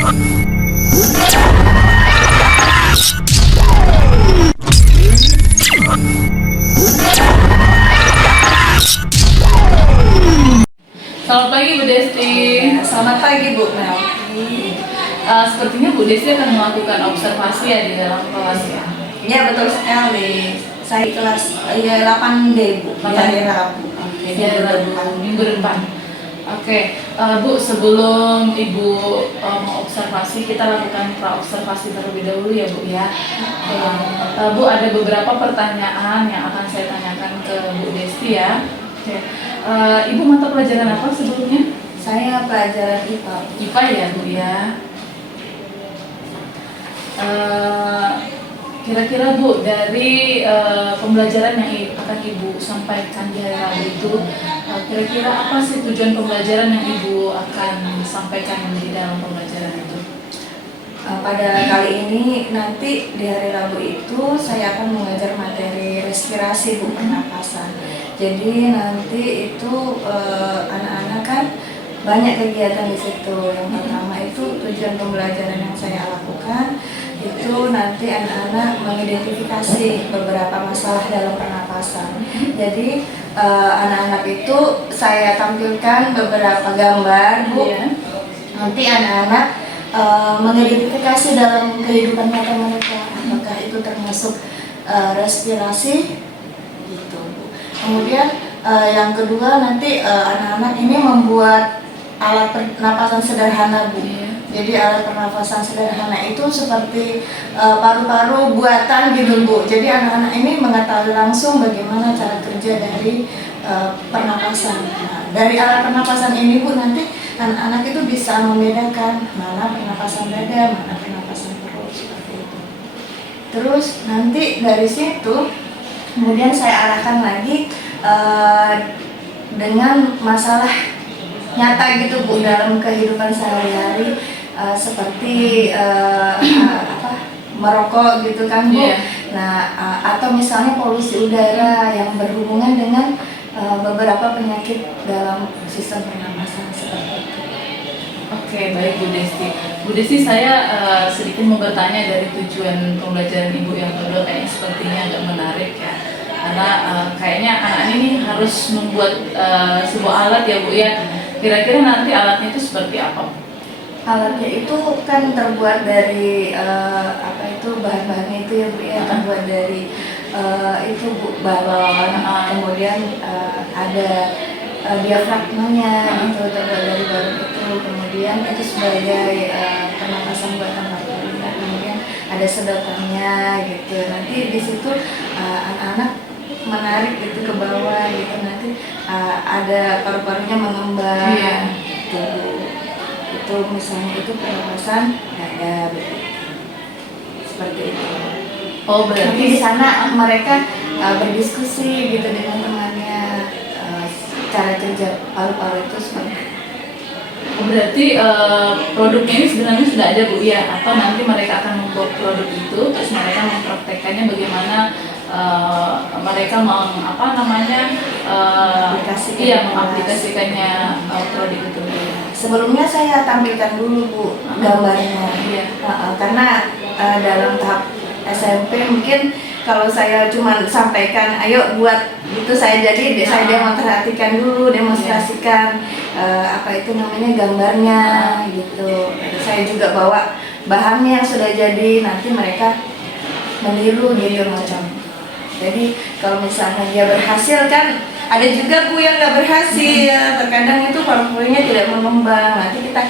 Selamat pagi Bu Desti. Selamat pagi Bu Mel. Sepertinya Bu Desti akan melakukan observasi ya di dalam kelas ya. Ya betul sekali. Saya kelas 8D Bu, di hari Rabu. Oke, di hari Rabu minggu depan. Oke, Bu, sebelum Ibu mengobservasi, kita lakukan pra-observasi terlebih dahulu ya Bu ya. Bu, ada beberapa pertanyaan yang akan saya tanyakan ke Bu Desti ya. Oke. Ibu mata pelajaran apa sebelumnya? Saya pelajaran IPA. IPA ya Bu ya. Kira-kira Bu, dari pembelajaran yang akan Ibu sampaikan di hari Rabu itu, kira-kira apa sih tujuan pembelajaran yang Ibu akan sampaikan di dalam pembelajaran itu? Pada kali ini nanti di hari Rabu itu saya akan mengajar materi respirasi Bu, pernapasan. Jadi nanti itu anak-anak kan banyak kegiatan di situ. Yang pertama itu tujuan pembelajaran yang saya lakukan itu nanti anak-anak mengidentifikasi beberapa masalah dalam pernapasan. Jadi anak-anak itu saya tampilkan beberapa gambar Bu. Iya. Nanti anak-anak mengidentifikasi dalam kehidupan nyata mereka apakah itu termasuk respirasi gitu Bu. Kemudian yang kedua nanti anak-anak ini membuat alat pernapasan sederhana Bu. Jadi alat pernapasan sederhana itu seperti paru-paru buatan gitu Bu. Jadi anak-anak ini mengetahui langsung bagaimana cara kerja dari pernapasan. Nah, dari alat pernapasan ini Bu, nanti anak-anak itu bisa membedakan mana pernapasan dada, mana pernapasan perut seperti itu. Terus nanti dari situ kemudian saya arahkan lagi dengan masalah nyata gitu Bu dalam kehidupan sehari-hari. Seperti merokok gitu kan Bu. Yeah. Nah atau misalnya polusi udara yang berhubungan dengan beberapa penyakit dalam sistem pernapasan seperti itu. Oke, baik Bu Desti. Bu Desti, saya sedikit mau bertanya dari tujuan pembelajaran Ibu yang kedua, kayaknya sepertinya agak menarik ya. Karena kayaknya anak ini harus membuat sebuah alat ya Bu ya. Kira-kira nanti alatnya itu seperti apa? Alatnya itu kan terbuat dari bahan-bahannya itu ya Bu ya, terbuat dari itu Bu, balon, kemudian ada diafragmanya gitu, terbuat dari balon itu, kemudian itu sebagai pernapasan buatan paru-parunya, kemudian ada sedotannya gitu. Nanti di situ anak-anak menarik itu ke bawah gitu, nanti ada paru-parunya mengembang gitu. Itu misalnya itu pernapasan dada seperti itu. Oh, berarti Tapi di sana mereka berdiskusi gitu dengan temannya cara kerja paru-paru itu seperti itu. berarti produknya ini sebenarnya sudah ada Bu ya, atau nanti mereka akan membuat produk itu terus mereka mempraktekannya bagaimana mereka mengaplikasikannya produk itu. Sebelumnya saya tampilkan dulu Bu gambarnya. Karena dalam tahap SMP mungkin kalau saya cuma sampaikan ayo buat itu saya demonstrasikan dulu, demonstrasikan gambarnya gitu. Saya juga bawa bahannya yang sudah jadi, nanti mereka meniru gitu macam. Jadi kalau misalnya dia berhasil kan, ada juga Bu yang nggak berhasil, terkadang itu paru-parunya tidak mengembang. Nanti kita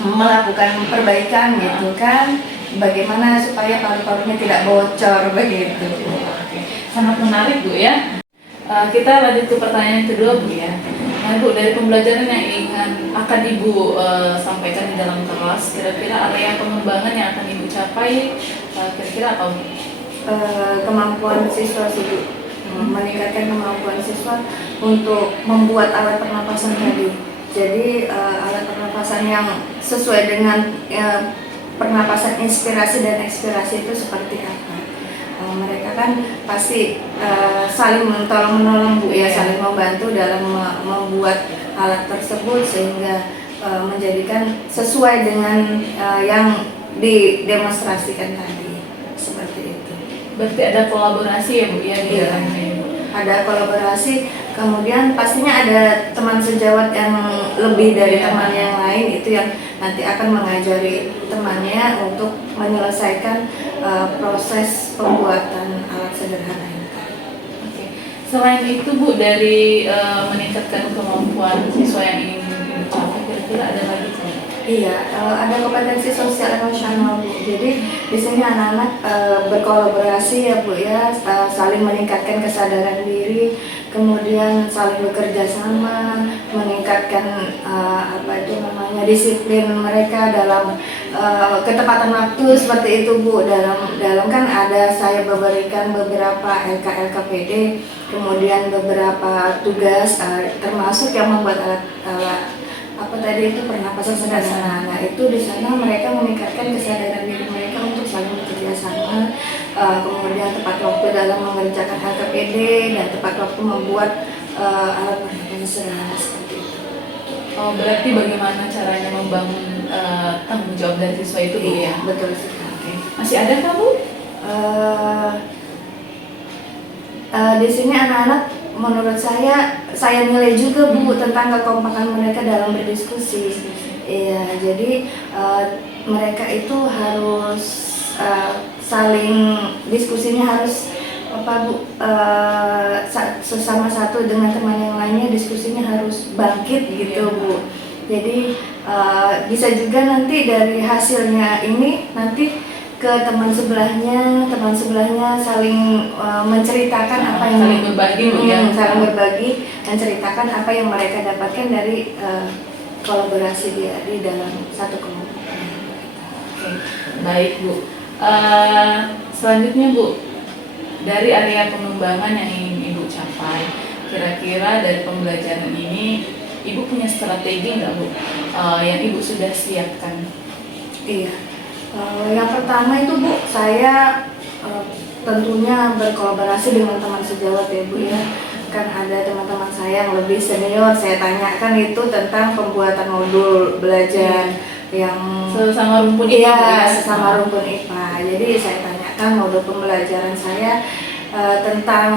melakukan perbaikan gitu kan, bagaimana supaya paru-parunya tidak bocor begitu. Sangat menarik Bu ya. Kita lanjut ke pertanyaan kedua Bu ya. Nah Bu, dari pembelajaran yang akan Ibu sampaikan di dalam kelas, kira-kira area pengembangan yang akan Ibu capai kira-kira apa Bu? Kemampuan siswa sih, meningkatkan kemampuan siswa untuk membuat alat pernapasan tadi. Jadi alat pernapasan yang sesuai dengan pernapasan inspirasi dan ekspirasi itu seperti apa? Mereka kan pasti saling tolong menolong Bu ya, saling membantu dalam membuat alat tersebut sehingga menjadikan sesuai dengan yang didemonstrasikan tadi, seperti itu. Berarti ada kolaborasi ya Bu ya di Iya. dalamnya ya, Bu? Ada kolaborasi, kemudian pastinya ada teman sejawat yang lebih dari Iya. teman yang lain, itu yang nanti akan mengajari temannya untuk menyelesaikan proses pembuatan alat sederhana ini. Oke. Selain itu Bu, dari meningkatkan kemampuan siswa yang ingin Ibu capai, kira-kira ada lagi nggak? Iya, ada kompetensi sosial emosional Bu. Jadi di sini anak-anak berkolaborasi ya Bu ya, saling meningkatkan kesadaran diri, kemudian saling bekerja sama, meningkatkan disiplin mereka dalam ketepatan waktu seperti itu Bu. Dalam kan ada saya memberikan beberapa LKPD, kemudian beberapa tugas termasuk yang membuat alat pernapasan sederhana. Nah, itu di sana mereka meningkatkan kesadaran diri mereka untuk saling bekerja sama, kemudian tepat waktu dalam mengerjakan LKPD dan tepat waktu membuat alat pernapasan sederhana seperti itu. Oh, berarti bagaimana caranya membangun tanggung jawab dari siswa itu Bu ya? Betul sekali. Oke. Masih ada nggak Bu? Di sini anak-anak menurut saya nilai juga Bu tentang kekompakan mereka dalam berdiskusi. Iya, jadi mereka itu harus saling diskusinya harus sesama satu dengan teman yang lainnya, diskusinya harus bangkit gitu Bu. Jadi bisa juga nanti dari hasilnya ini nanti ke teman sebelahnya saling menceritakan apa yang saling berbagi Bu ya. saling berbagi, menceritakan apa yang mereka dapatkan dari kolaborasi dia di dalam satu kelompok. Oke, baik Bu. Selanjutnya Bu, dari area pengembangan yang ingin Ibu capai, kira-kira dari pembelajaran ini Ibu punya strategi nggak Bu yang Ibu sudah siapkan? Iya. Yang pertama itu Bu, saya tentunya berkolaborasi dengan teman sejawat ya Bu ya. Kan ada teman-teman saya yang lebih senior, saya tanyakan itu tentang pembuatan modul belajar yang sesama rumpun IPA. Iya, sesama rumpun IPA. Jadi saya tanyakan modul pembelajaran saya tentang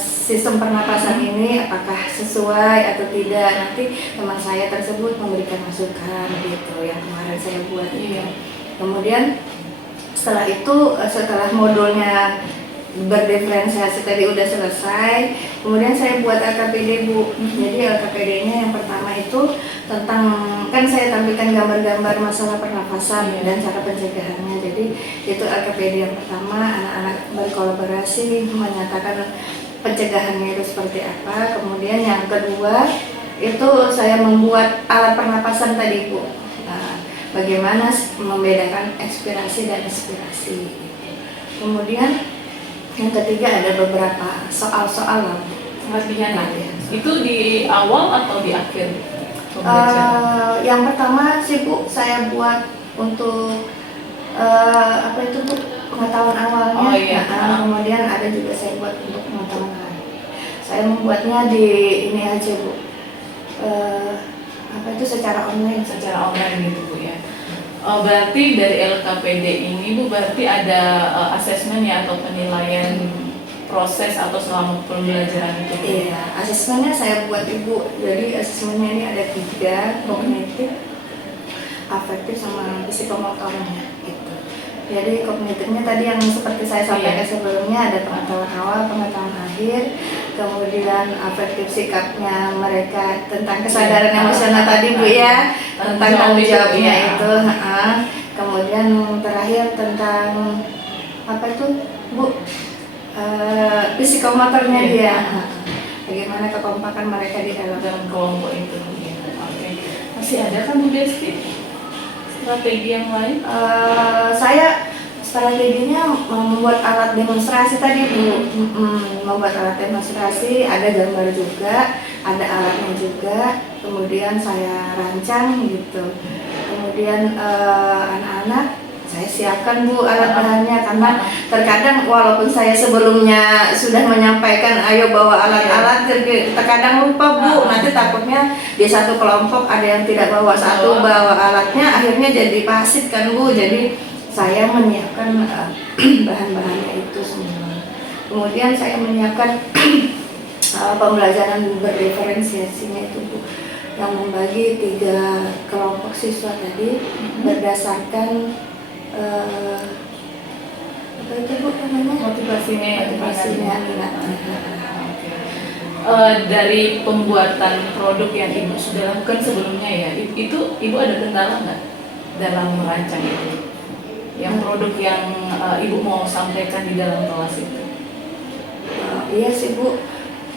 sistem pernapasan ini apakah sesuai atau tidak. Nanti teman saya tersebut memberikan masukan gitu yang kemarin saya buat itu. Kemudian setelah modulnya berdiferensiasi tadi udah selesai, kemudian saya buat LKPD Bu. Jadi LKPD-nya yang pertama itu tentang, kan saya tampilkan gambar-gambar masalah pernapasan dan cara pencegahannya. Jadi itu LKPD yang pertama, anak-anak berkolaborasi menyatakan pencegahannya itu seperti apa. Kemudian yang kedua itu saya membuat alat pernapasan tadi Bu. Bagaimana membedakan ekspirasi dan inspirasi. Kemudian yang ketiga ada beberapa soal-soal latihan. Itu di awal atau di akhir? Yang pertama sih Bu, saya buat untuk Bu, pengetahuan awalnya. Oh iya. Kemudian ada juga saya buat untuk pengetahuan akhir. Saya membuatnya di ini aja Bu. Secara online gitu Bu ya. Oh, berarti dari LKPD ini Bu berarti ada asesmen ya atau penilaian proses atau selama pembelajaran itu? Iya, asesmennya saya buat Ibu. Jadi asesmennya ini ada 3, kognitif, afektif, sama psikomotornya gitu. Jadi kognitifnya tadi yang seperti saya sampaikan sebelumnya, ada pengetahuan awal, pengetahuan akhir, kemudian afektif sikapnya mereka tentang kesadaran emosional tadi Bu ya, tentang tanggung jawabnya itu. Kemudian terakhir tentang Bu, psikomotornya dia. Bagaimana kekompakan mereka di dalam kelompok itu. Oke. Masih ada kan Bu Desti strategi yang lain? Saya strateginya membuat alat demonstrasi tadi Bu. Membuat alat demonstrasi, ada gambar juga, ada alatnya juga, kemudian saya rancang gitu. Kemudian anak-anak saya siapkan Bu alat bahannya, karena terkadang walaupun saya sebelumnya sudah menyampaikan ayo bawa alat-alat, terkadang lupa Bu, nanti takutnya di satu kelompok ada yang tidak bawa satu bawa alatnya, akhirnya jadi pasif kan Bu. Jadi saya menyiapkan bahan-bahannya itu semua. Kemudian saya menyiapkan pembelajaran berdiferensiasinya itu Bu, yang membagi 3 kelompok siswa tadi berdasarkan apa itu Bu namanya? Motivasinya. Minat. Dari pembuatan produk yang Ibu sudah lakukan sebelumnya ya, itu Ibu ada kendala nggak dalam merancang itu? Yang produk yang Ibu mau sampaikan di dalam kelas itu? Iya sih Bu,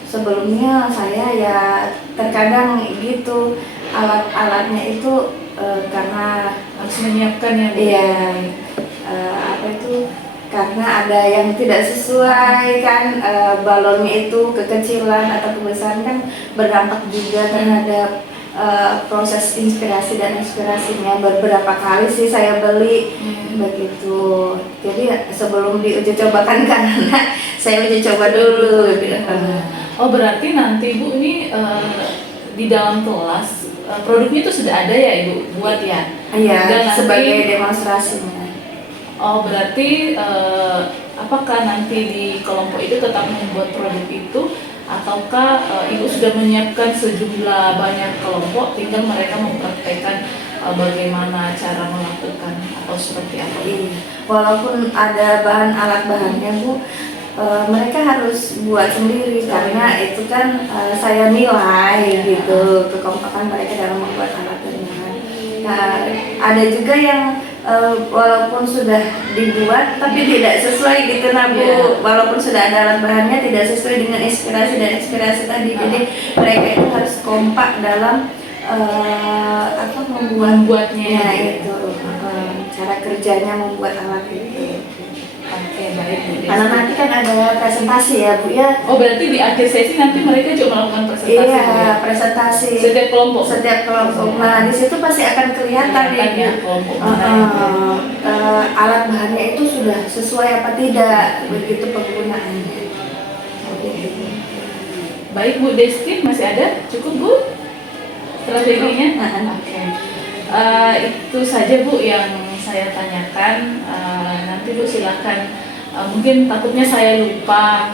sebelumnya saya ya terkadang gitu alat-alatnya itu karena Harus menyiapkan ya Bu? iya apa itu, karena ada yang tidak sesuai kan, balonnya itu kekecilan atau kebesaran kan berdampak juga terhadap proses inspirasi dan inspirasinya. Beberapa kali sih saya beli begitu, jadi sebelum diuji cobakan karena saya uji coba dulu gitu. Oh berarti nanti Bu ini di dalam kelas produknya itu sudah ada ya Ibu buat ya? Iya, Dan nanti- sebagai demonstrasinya. Oh berarti apakah nanti di kelompok itu tetap membuat produk itu, ataukah Ibu sudah menyiapkan sejumlah banyak kelompok, tinggal mereka mempraktekkan bagaimana cara melakukan atau seperti apa? Iya, walaupun ada bahan alat bahannya Bu, mereka harus buat sendiri karena itu kan saya nilai gitu kekompakan mereka dalam membuat alat dan bahan. Nah, ada juga yang walaupun sudah dibuat tapi tidak sesuai gitu nah Bu, walaupun sudah ada alat bahannya tidak sesuai dengan inspirasi dan inspirasi tadi. Jadi mereka itu harus kompak dalam Membuatnya ya, itu cara kerjanya membuat alat itu. Oke baik Bu Desi. Karena nanti kan ada presentasi ya Bu ya. Oh berarti di akhir sesi nanti mereka juga melakukan presentasi Bu, ya? Iya, presentasi Setiap kelompok? setiap kelompok. Nah di situ pasti akan kelihatan Kelihatan ya, Bu. kelompok mana itu. Alat bahannya itu sudah sesuai apa tidak, begitu penggunaannya. Baik Bu Desti, masih ada? Cukup Bu? Strateginya? Oke. Itu saja Bu yang saya tanyakan. Nanti Bu silakan. Mungkin takutnya saya lupa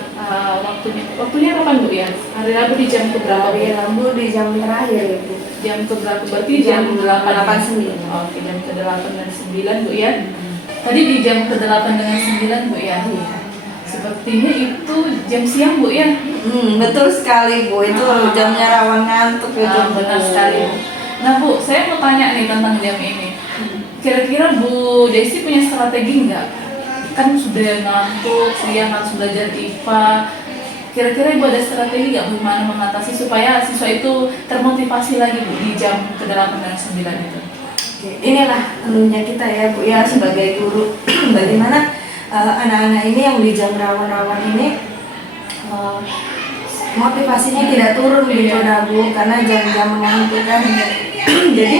waktunya kapan Bu ya? Hari Rabu di jam keberapa? Hari Rabu di jam terakhir ya Bu. Jam keberapa? Berarti jam 8.09. Oke, jam ke-8 dan 9 Bu ya. Tadi di jam ke-8 dengan 9 Bu ya. Iya. Sepertinya itu jam siang Bu ya. Betul sekali Bu, itu jamnya rawan ngantuk itu. Benar sekali Bu. Nah Bu, saya mau tanya nih tentang jam ini. Kira-kira Bu Desi punya strategi nggak? Kan sudah ngantuk, siang harus belajar IPA. Kira-kira Ibu ada strategi nggak bagaimana mengatasi supaya siswa itu termotivasi lagi Bu di jam ke-8 dan 9 itu? Inilah penuhnya kita ya Bu ya sebagai guru. Bagaimana anak-anak ini yang di jam rawan-rawan ini motivasinya tidak turun gitu nah Bu, karena jam-jam mengantuk kan. Jadi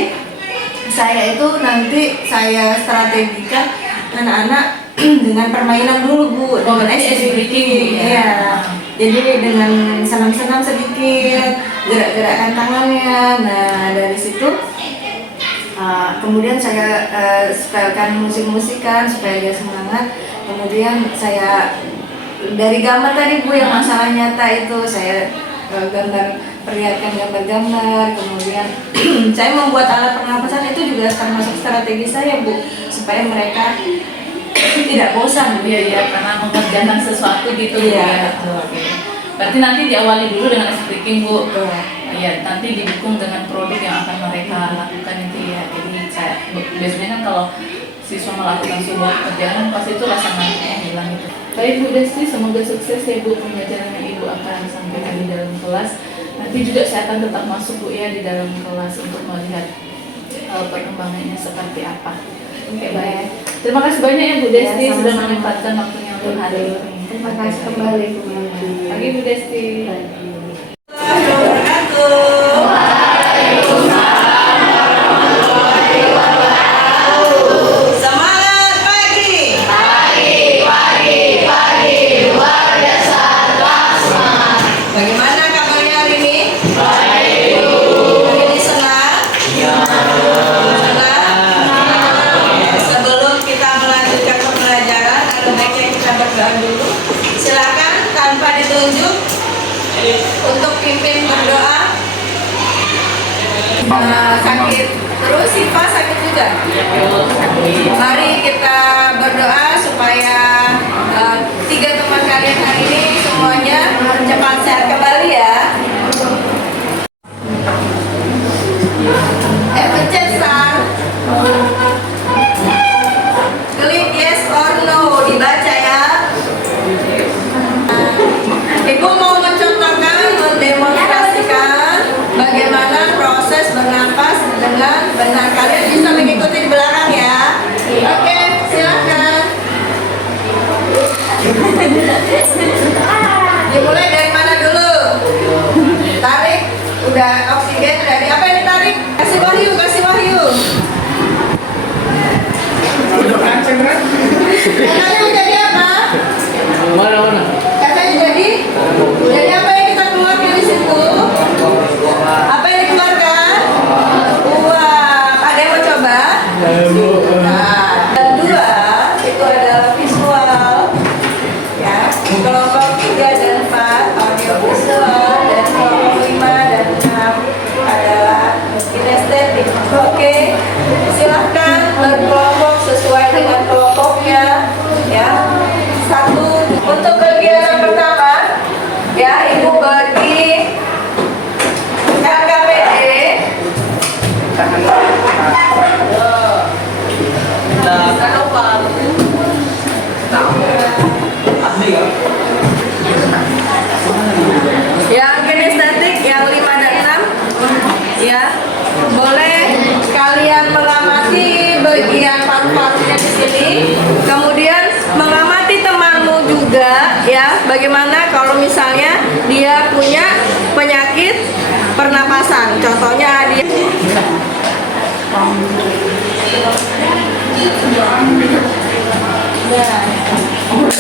saya itu nanti saya strategikan anak-anak dengan permainan dulu Bu, dengan activity ya. Jadi dengan senam-senam sedikit, gerak-gerakan tangannya. Nah dari situ kemudian saya setelkan musik-musikan supaya dia semangat. Kemudian saya dari gambar tadi Bu yang masalah nyata itu saya perlihatkan gambar-gambar. Kemudian saya membuat alat pernapasan itu juga termasuk strategi saya Bu, supaya mereka tidak bosan. Iya, karena mengerjakan sesuatu gitu ya. Oke. Berarti nanti diawali dulu dengan speaking Bu. Iya, nanti didukung dengan produk yang akan mereka lakukan itu ya. Jadi biasanya kan kalau siswa melakukan sebuah pekerjaan pasti itu rasa ngantuknya hilang itu. Baik Bu Desti, semoga sukses ya Bu pembelajaran yang Ibu akan sampaikan di dalam kelas. Nanti juga saya akan tetap masuk Bu ya di dalam kelas untuk melihat perkembangannya seperti apa. Oke baik. Terima kasih banyak ya Bu Desti Ya, sudah sama-sama. menyempatkan waktunya untuk hari ini. Terima kasih kembali Bu. Pagi Bu Desti. Semangat sakit. Terus Siva sakit juga. Mari kita berdoa supaya tiga teman kalian hari ini semuanya cepat sehat kembali ya. Pencet star. Klik yes or no, dibaca ya. Ibu mau mencontohkan, mendemonstrasikan bagaimana proses bernafas dengan benar. Kalian bisa mengikuti di belakang ya. Oke, silakan. Dimulai dari mana dulu? Tarik. Udah oksigen ready. Apa yang ditarik? Kasih Wahyu, kasih Wahyu. Katanya jadi apa? Mana? Katanya jadi apa yang kita keluarkan di situ? Apa yang dikeluarkan? Uang. Ada yang mau coba? Nah, dan dua itu adalah visual. Ya, kelompok 3 dan 4 audio visual, dan kelompok 5 dan 6 adalah kinestetik. Oke, silahkan berkelompok sesuai dengan kelompoknya. Ya, satu untuk kegiatan pertama. Ya, ibu bagi KKPD. Yang kinestetik yang 5 dan 6 ya. Boleh kalian mengamati bagian part-partnya di sini. Kemudian mengamati temanmu juga ya. Bagaimana kalau misalnya dia punya penyakit pernapasan. Contohnya dia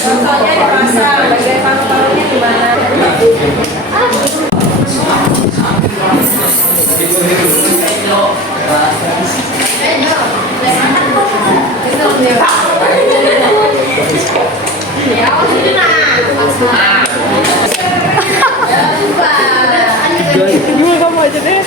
contohnya dipasang bagian paru-parunya di mana? Kamu aja deh.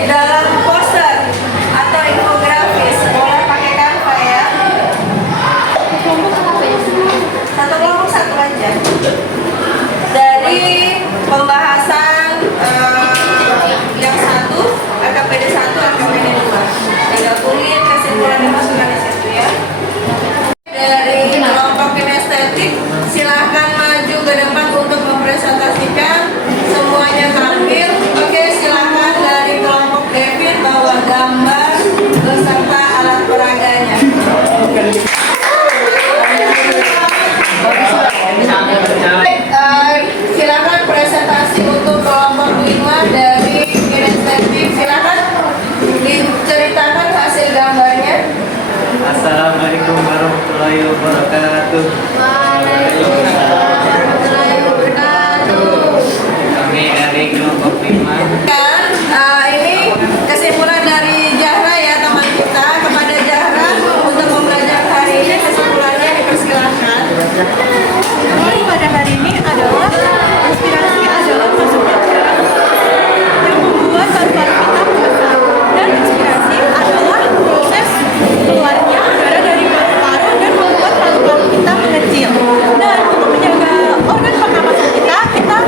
Di dalam poster atau infografis boleh pakai Canva ya. Satu kelompok satu aja. Dari pembahasan yang satu, AKPD 1, AKPD 2. Digabungin kesimpulan yang masukkan di situ ya. Dari kelompok kinestetik, silahkan maju ke depan untuk mempresentasikan semuanya tampil. Oke, silahkan dari kelompok David bawa gambar beserta alat peraganya. Silakan presentasi untuk kelompok 5 dari kinestetik. Silakan diceritakan hasil gambarnya. Assalamualaikum warahmatullahi wabarakatuh. Kami dari kelompok 5. Ini kesimpulan dari Zahra ya teman kita. Kepada Zahra untuk pembelajaran hari ini kesimpulannya dipersilahkan. Jadi pada hari ini adalah inspirasi adalah masuknya udara yang membuat paru-paru kita besar, dan inspirasi adalah proses keluarnya udara dari paru-paru dan membuat paru-paru kita mengecil. Dan untuk menjaga organ pernapasan kita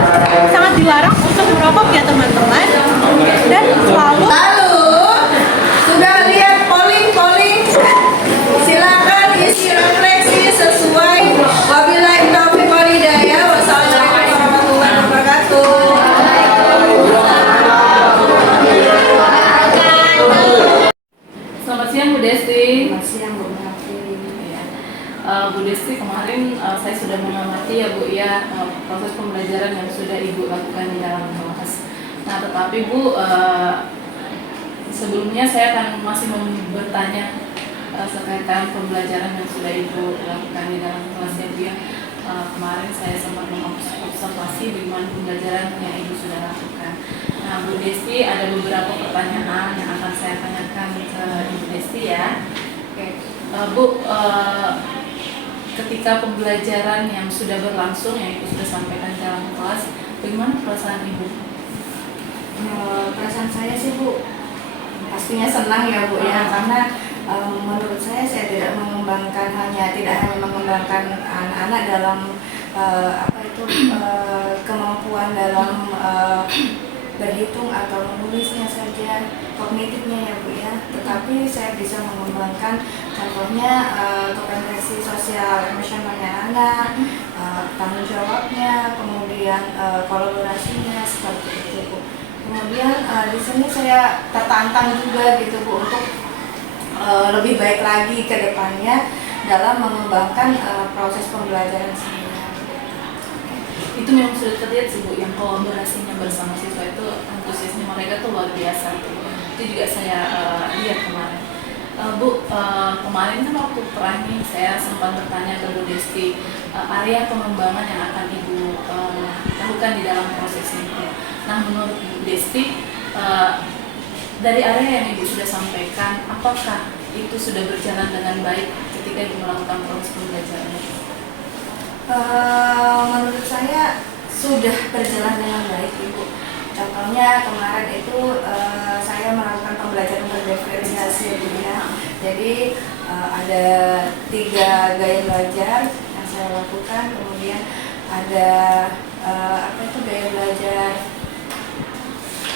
sangat dilarang untuk merokok ya teman-teman. Dan selalu Lalu sudah lihat polling. Silakan isi refleksi sesuai. Wabillahi taufiq wal hidayah. Wassalamualaikum warahmatullahi wabarakatuh. Selamat siang Bu Desti. Selamat siang Bu Melati. Ya. Bu Desti, kemarin saya sudah mengamati ya Bu ya proses pembelajaran yang sudah Ibu lakukan di dalam kelas. Nah, tetapi Bu, sebelumnya saya akan masih bertanya sekaitan pembelajaran yang sudah Ibu lakukan di dalam kelas ya Bu ya. kemarin saya sempat mengobservasi bagaimana pembelajaran yang Ibu sudah lakukan. Nah, Bu Desti, ada beberapa pertanyaan yang akan saya tanyakan ke Ibu Desti ya. Oke, Bu, ketika pembelajaran yang sudah berlangsung, yang Ibu sudah sampaikan dalam kelas, bagaimana perasaan Ibu? Perasaan saya sih Bu, pastinya senang ya Bu ya, karena menurut saya tidak tidak hanya mengembangkan anak-anak dalam kemampuan dalam berhitung atau menulisnya saja, kognitifnya ya Bu ya, tetapi saya bisa mengembangkan contohnya kompetensi sosial emosionalnya anak, tanggung jawabnya, kemudian kolaborasinya seperti itu Bu. Kemudian di sini saya tertantang juga gitu Bu untuk lebih baik lagi ke depannya dalam mengembangkan proses pembelajaran saya. Itu memang sudah terlihat sih Bu, yang kolaborasinya bersama siswa itu, antusiasme mereka tuh luar biasa tuh. Itu juga saya lihat kemarin. Bu, kemarin kan waktu terakhir saya sempat bertanya ke Bu Desti area pengembangan yang akan Ibu lakukan di dalam proses ini. Nah, menurut Bu Desti, dari area yang Ibu sudah sampaikan, apakah itu sudah berjalan dengan baik ketika Ibu melakukan proses pembelajaran? Menurut saya sudah berjalan dengan baik Ibu. Contohnya kemarin itu saya melakukan pembelajaran berdiferensiasi ya. Jadi ada 3 gaya belajar yang saya lakukan, kemudian ada gaya belajar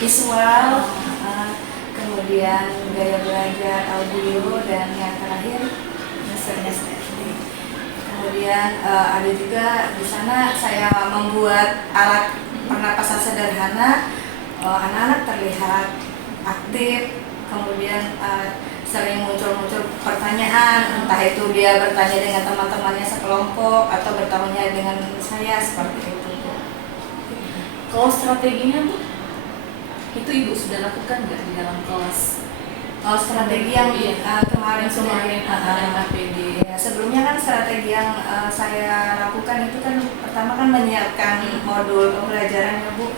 visual, kemudian gaya belajar audio, dan yang terakhir masternya. Kemudian ada juga di sana saya membuat alat pernapasan sederhana. Anak-anak terlihat aktif, kemudian sering muncul pertanyaan, entah itu dia bertanya dengan teman-temannya sekelompok atau bertanya dengan saya, seperti itu Bu. Kalau strateginya Bu, itu Ibu sudah lakukan nggak di dalam kelas? Strategi yang kemarin ada KPD. Ya, sebelumnya kan strategi yang saya lakukan itu kan pertama kan menyiapkan modul pembelajarannya Bu.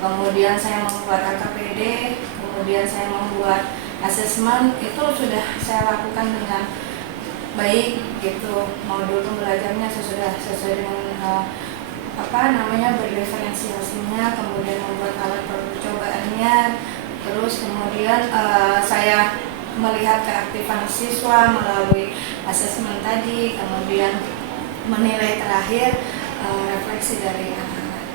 Kemudian saya membuat AKPD, kemudian saya membuat asesmen, itu sudah saya lakukan dengan baik gitu. Modul pembelajarannya sesuai dengan berdiferensiasinya, kemudian membuat alat percobaannya. Terus kemudian saya melihat keaktifan siswa melalui asesmen tadi, kemudian menilai terakhir refleksi dari anak-anak.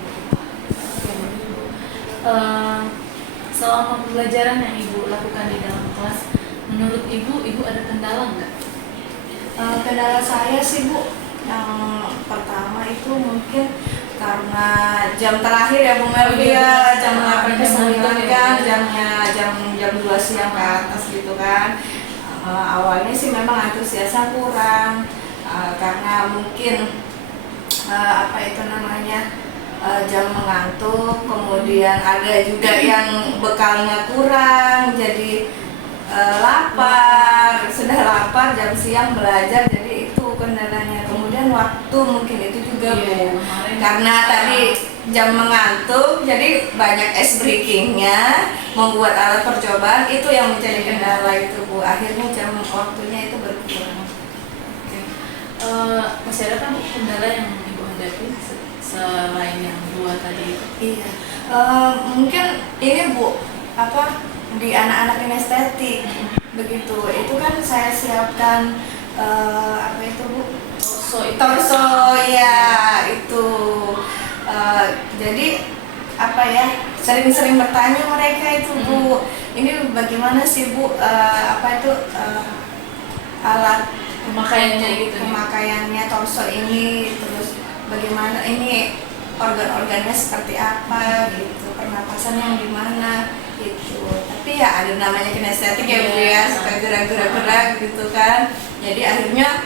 Selama pembelajaran yang Ibu lakukan di dalam kelas, menurut Ibu ada kendala nggak? Kendala saya sih Bu, yang pertama itu mungkin karena jam terakhir ya Bu Melvi ya, jam 8 ke 9 kan, jam 2 siang ke atas gitu kan. Awalnya sih memang antusiasnya kurang, karena mungkin jam mengantuk, kemudian ada juga yang bekalnya kurang, jadi lapar, sudah lapar jam siang belajar, jadi itu kendalanya. Kemudian waktu mungkin itu juga Bu, karena tadi jam mengantuk, jadi banyak ice breakingnya, membuat alat percobaan, itu yang menjadi kendala itu Bu. Akhirnya jam waktunya itu berkurang. Masih ada kan kendala yang Ibu hadapi selain yang 2 tadi? Iya, mungkin ini Bu, di anak-anak kinestetik begitu. Itu kan saya siapkan Bu? Torso ya itu. Jadi sering-sering bertanya mereka itu Bu, ini bagaimana sih Bu alat Pemakaiannya gitu ya? Pemakaiannya torso ini, terus bagaimana ini organ-organnya seperti apa gitu, pernapasan yang gimana gitu. Tapi ya ada namanya kinestetik ya Bu ya, suka gerak-gerak gitu kan. Jadi akhirnya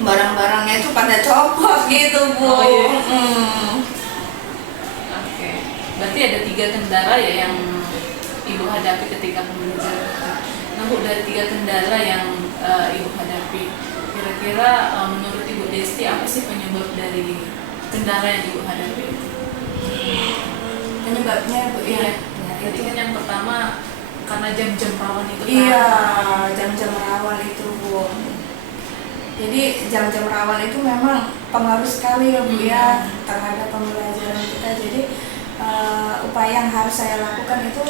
barang-barangnya itu pada copot gitu Bu. Oh, iya. Oke. Berarti ada 3 kendala ya yang Ibu hadapi ketika pembelajaran. Nah Bu, dari 3 kendala yang Ibu hadapi, kira-kira menurut Ibu Desti, apa sih penyebab dari kendala yang Ibu hadapi itu? Penyebabnya Bu ya. Jadi kan yang pertama karena jam-jam rawan itu kan? Iya, jam-jam rawan itu Bu. Jadi jam-jam rawan itu memang pengaruh sekali ya Bu ya terhadap pembelajaran kita. Jadi upaya yang harus saya lakukan itu,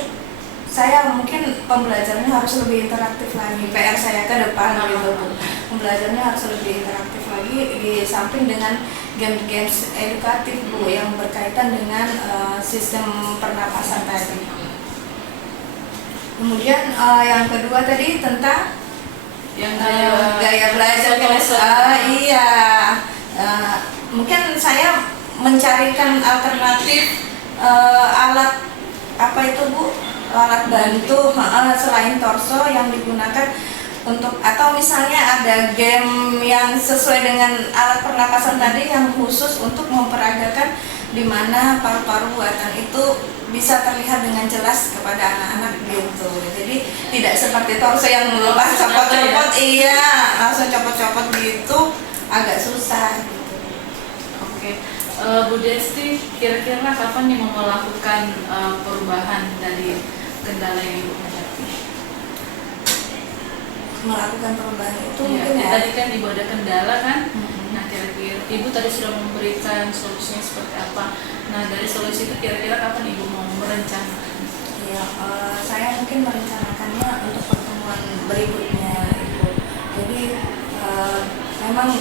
saya mungkin pembelajarannya harus lebih interaktif lagi. PR saya ke depan gitu Bu. Pembelajarannya harus lebih interaktif lagi di samping dengan game-games edukatif Bu yang berkaitan dengan sistem pernapasan tadi. Kemudian yang kedua tadi tentang Yang gaya belajar iya. Mungkin saya mencarikan alternatif alat apa itu Bu, alat bantu selain torso yang digunakan untuk, atau misalnya ada game yang sesuai dengan alat pernapasan tadi yang khusus untuk memperagakan di mana paru-paru buatan itu bisa terlihat dengan jelas kepada anak-anak gitu. Jadi tidak seperti torso yang lepas copot-copot, iya langsung copot-copot gitu, agak susah gitu. Oke. Bu Desti, kira-kira kapan nih mau melakukan perubahan dari kendala yang Ibu hadapi? Melakukan perubahan itu Iya, mungkin ya. tadi kan Ibu ada kendala kan? Nah, kira-kira Ibu tadi sudah memberikan solusinya seperti apa? Nah, dari solusi itu kira-kira kapan Ibu mau merencanakan? Iya, saya mungkin merencanakannya untuk pertemuan berikutnya Ibu. Jadi memang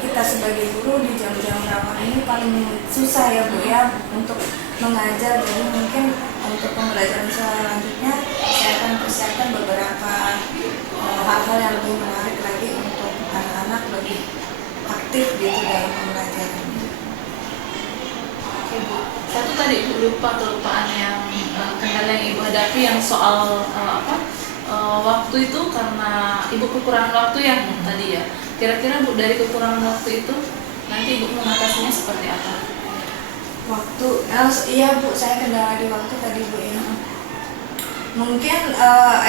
kita sebagai guru di jam-jam rawan ini paling susah ya Bu ya untuk mengajar. Jadi mungkin untuk pembelajaran selanjutnya saya akan persiapkan beberapa hal-hal yang lebih menarik lagi untuk anak-anak lebih aktif gitu dalam pembelajaran. Oke Bu, satu tadi Ibu kelupaan yang kendala yang Ibu hadapi yang soal waktu itu, karena Ibu kekurangan waktu ya tadi ya. Kira-kira Bu, dari kekurangan waktu itu nanti Ibu mengatasinya seperti apa? Waktu, iya Bu, saya kendala di waktu tadi Bu ya. Mungkin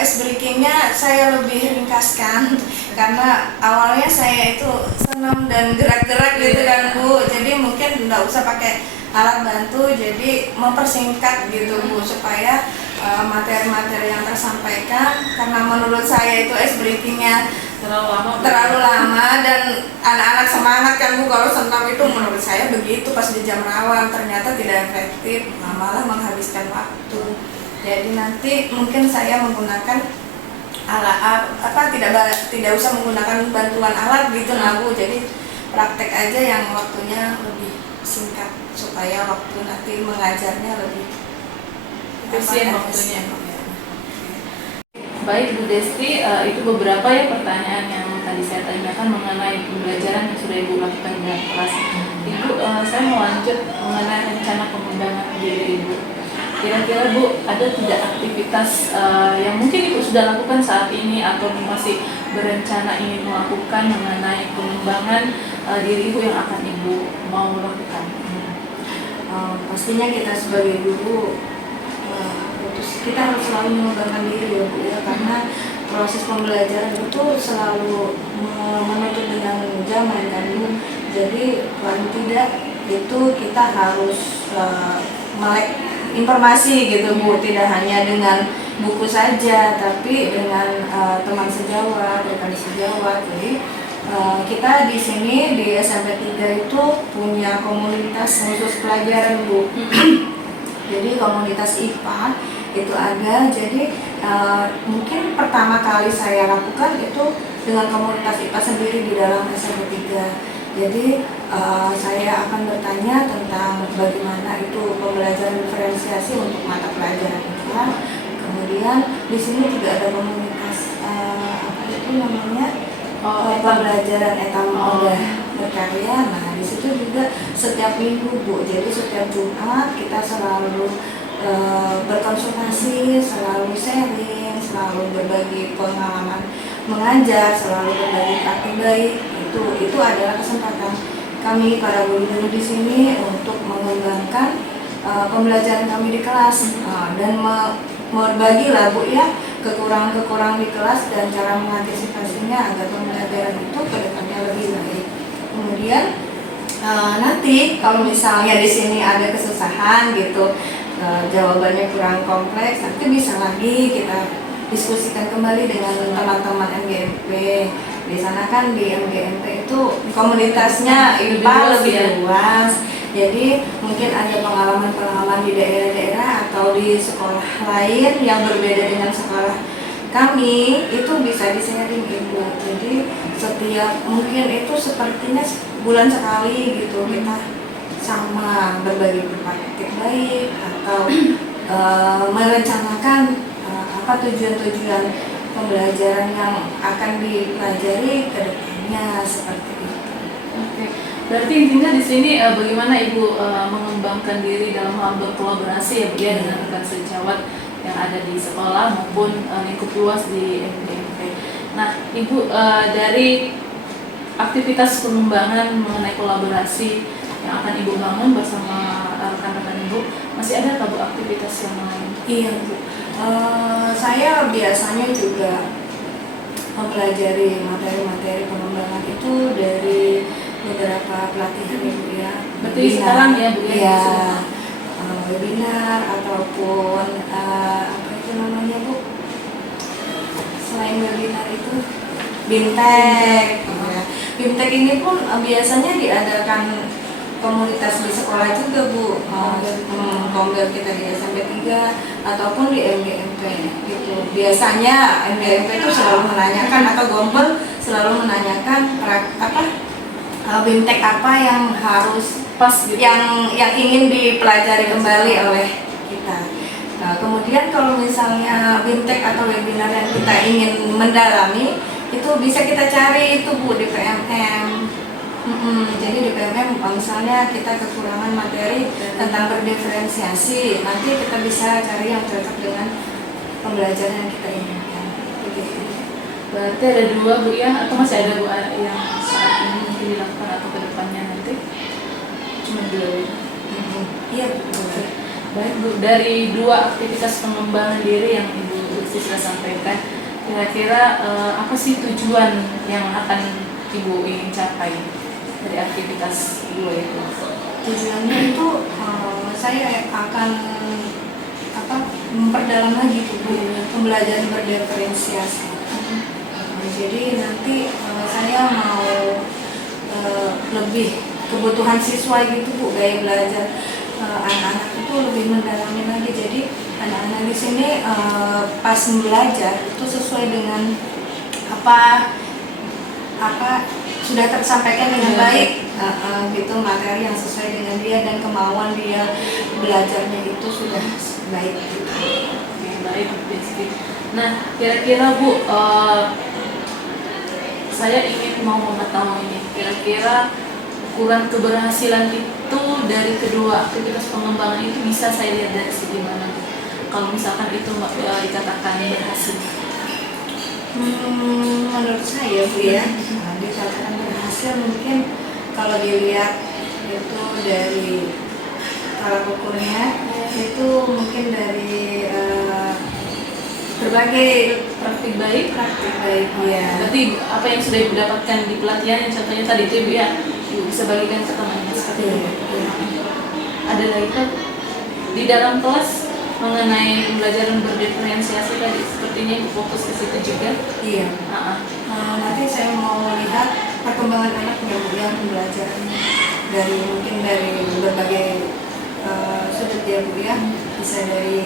ice breakingnya saya lebih ringkaskan karena awalnya saya itu senam dan gerak-gerak gitu kan Bu. Jadi mungkin nggak usah pakai alat bantu, jadi mempersingkat gitu Bu supaya materi-materi yang tersampaikan, karena menurut saya itu ice breakingnya terlalu lama dan anak-anak semangat kan Bu kalau senam itu, menurut saya begitu pas di jam rawan ternyata tidak efektif, malah menghabiskan waktu. Jadi nanti mungkin saya menggunakan alat tidak usah menggunakan bantuan alat gitu nah Bu, jadi praktek aja yang waktunya lebih singkat supaya waktu nanti mengajarnya lebih efisien waktunya. Baik Bu Desti, itu beberapa ya pertanyaan yang tadi saya tanyakan mengenai pembelajaran yang sudah Ibu lakukan di dalam kelas. Ibu, saya mau lanjut mengenai rencana pengembangan diri Ibu. Kira-kira Bu, ada tidak aktivitas yang mungkin Ibu sudah lakukan saat ini atau masih berencana ingin melakukan mengenai pengembangan diri Ibu yang akan Ibu mau lakukan? Pastinya kita sebagai guru kita harus selalu mengembangkan diri ya Bu ya, karena proses pembelajaran itu selalu menuntut dengan zaman kan Bu. Jadi paling tidak itu kita harus melek informasi gitu Bu, tidak hanya dengan buku saja tapi dengan teman sejawat, rekan sejawat. Jadi kita di sini di SMP 3 itu punya komunitas khusus pelajaran Bu. Jadi komunitas IPA itu ada. Jadi mungkin pertama kali saya lakukan itu dengan komunitas IPA sendiri di dalam SMP 3. Jadi saya akan bertanya tentang bagaimana itu pembelajaran diferensiasi untuk mata pelajaran IPA. Kemudian di sini juga ada komunitas apa itu namanya pembelajaran etamologi berkarya. Nah di situ juga setiap minggu Bu. Jadi setiap Jumat kita selalu berkonsultasi, selalu sharing, selalu berbagi pengalaman mengajar, selalu berbagi praktik baik. Itu adalah kesempatan kami para guru-guru di sini untuk mengembangkan pembelajaran kami di kelas dan berbagi lah Bu ya kekurangan-kekurangan di kelas dan cara mengantisipasinya agar pembelajaran itu ke depannya lebih baik. Kemudian nanti kalau misalnya di sini ada kesusahan gitu, jawabannya kurang kompleks, nanti bisa lagi kita diskusikan kembali dengan teman-teman MGMP. Di sana kan di MGMP itu komunitasnya IPA lebih luas. Jadi mungkin ada pengalaman-pengalaman di daerah-daerah atau di sekolah lain yang berbeda dengan sekolah kami, itu bisa di-sharing Ibu. Jadi setiap mungkin itu sepertinya bulan sekali gitu kita sama berbagi praktik baik atau merencanakan apa tujuan-tujuan pembelajaran yang akan dipelajari ke depannya seperti itu. Oke. Berarti intinya di sini bagaimana Ibu mengembangkan diri dalam hal berkolaborasi ya Bu ya dengan rekan sejawat yang ada di sekolah maupun lingkup luas di MGMP. Nah, Ibu dari aktivitas pengembangan mengenai kolaborasi yang akan Ibu bangun bersama rekan-rekan Ibu, masih ada Bu aktivitas yang lain? Iya Bu, saya biasanya juga mempelajari materi-materi pengembangan itu dari beberapa pelatihan Ibu ya. Berarti sekarang ya Bu ya? Iya, webinar ataupun apa itu namanya Bu? Selain webinar itu BIMTEK. Ya. BIMTEK ini pun biasanya diadakan komunitas di sekolah juga Bu, Gombel kita di SMP 3 ataupun di MGMP gitu. Biasanya MGMP itu selalu menanyakan atau Gombel selalu menanyakan BIMTEK apa yang harus Pas gitu. yang ingin dipelajari kembali oleh kita. Nah, kemudian kalau misalnya BIMTEK atau webinar yang kita ingin mendalami itu bisa kita cari itu Bu di PMM. Jadi di PMM misalnya kita kekurangan materi tentang berdiferensiasi, nanti kita bisa cari yang cocok dengan pembelajaran yang kita inginkan. Begitu. Berarti ada 2 Bu ya, atau masih ada Bu yang saat ini mungkin dilakukan atau ke depannya nanti? Cuma 2. Iya betul. Baik Bu, dari 2 aktivitas pengembangan diri yang Ibu sudah sampaikan, kira-kira apa sih tujuan yang akan Ibu ingin capai dari aktivitas 2 itu? Tujuannya itu saya akan memperdalam lagi Bu, pembelajaran berdiferensiasi. Jadi nanti saya mau lebih kebutuhan siswa gitu Bu, gaya belajar anak-anak itu lebih mendalami lagi. Jadi anak-anak di sini pas belajar itu sesuai dengan apa sudah tersampaikan dengan baik, gitu materi yang sesuai dengan dia dan kemauan dia belajarnya itu sudah baik. Oke, baik Bu Desti. Nah, kira-kira Bu, saya ingin mau mengetahui ini, kira-kira ukuran keberhasilan itu dari kedua aktivitas pengembangan itu bisa saya lihat dari segi mana Bu? Kalau misalkan itu dikatakan berhasil. Menurut saya Bu ya, dikatakan berhasil mungkin kalau dilihat itu dari tolak ukurnya itu mungkin dari berbagai Praktik baik. ya. Berarti apa yang sudah Ibu dapatkan di pelatihan, yang contohnya tadi itu Ibu ya, Ibu bisa bagikan ke temannya seperti itu. Ada lagi kan di dalam kelas mengenai pembelajaran berdiferensiasi tadi, sepertinya Ibu fokus ke situ juga. Iya. Nanti saya mau lihat perkembangan anaknya Bu yang pembelajarannya mungkin dari berbagai sudut ya Bu ya, bisa dari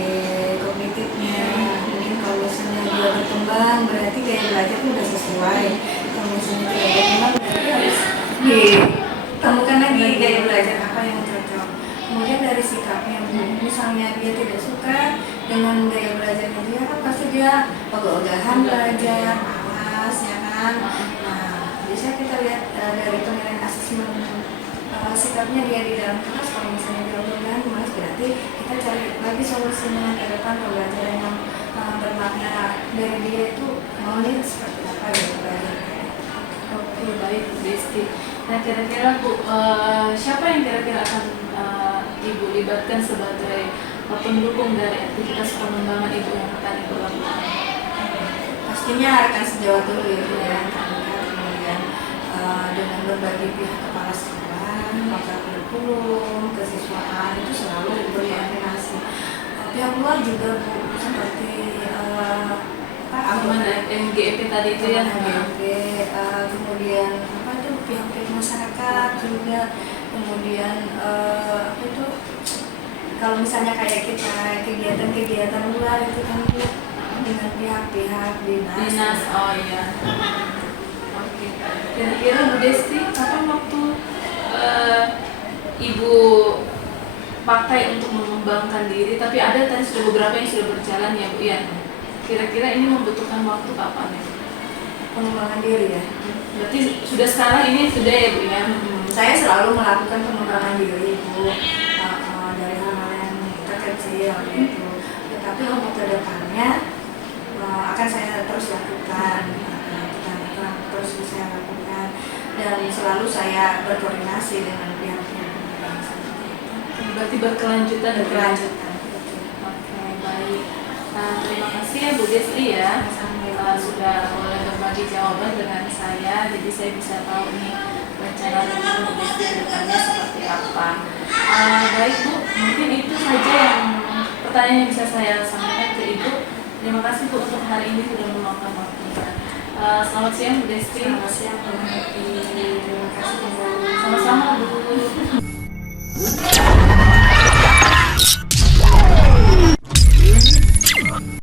kognitifnya. Mungkin kalau misalnya dia berkembang berarti gaya belajar itu sudah sesuai. Kalau misalnya tidak berkembang berarti harus ditemukan lagi gaya belajar apa yang cocok. Kemudian dari sikapnya Bu, misalnya dia tidak suka dengan gaya belajarnya dia, kan pasti dia ogah-ogahan belajar, malas ya kan. Nah, bisa kita lihat dari penilaian asesmen sikapnya dia di dalam kelas. Kalau misalnya dia ogah-ogahan malas, berarti kita cari lagi solusinya ke depan pembelajaran yang bermakna dari dia itu maunya seperti apa gitu belajar. Oke, baik Bu Desti. Nah, kira-kira Bu, siapa yang kira-kira akan Ibu libatkan sebagai pendukung dari aktivitas pengembangan Ibu yang akan Ibu lakukan? pastinya rekan sejawat dulu ya Bu ya, kemudian dengan berbagai pihak kepala sekolah, wakil kurikulum, kesiswaan itu selalu berkoordinasi. Pihak luar juga Bu, seperti GEP tadi itu ya. Kemudian pihak-pihak masyarakat juga, kemudian kalau misalnya kayak kita kegiatan-kegiatan luar itu kan Bu, dengan pihak-pihak dinas. Oh iya. Oke. Kira-kira Bu Desti, kapan waktu Ibu pakai untuk mengembangkan diri? Tapi ada tadi sudah beberapa yang sudah berjalan ya Bu ya. Kira-kira ini membutuhkan waktu kapan ya? Pengembangan diri ya. Berarti sudah sekarang ini sudah ya Bu ya? Saya selalu melakukan pengembangan diri Bu, dari hal-hal yang terkecil gitu. Tetapi untuk kedepannya akan saya terus lakukan, terus saya lakukan, dan selalu saya berkoordinasi dengan pihak-pihak terkait. Berarti berkelanjutan. Berkelanjutan. Oke, baik. Nah, terima kasih ya Bu Desti ya. Sudah boleh berbagi jawaban dengan saya, jadi saya bisa tahu nih rencana dengan Bu Desti ke depannya seperti apa. Baik Bu, mungkin itu saja yang pertanyaan yang bisa saya sampaikan ke Ibu. Terima kasih Bu untuk hari ini sudah meluangkan waktunya. Selamat siang Bu Desti. Selamat siang Bu Neti. Terima kasih kembali. Sama-sama Bu.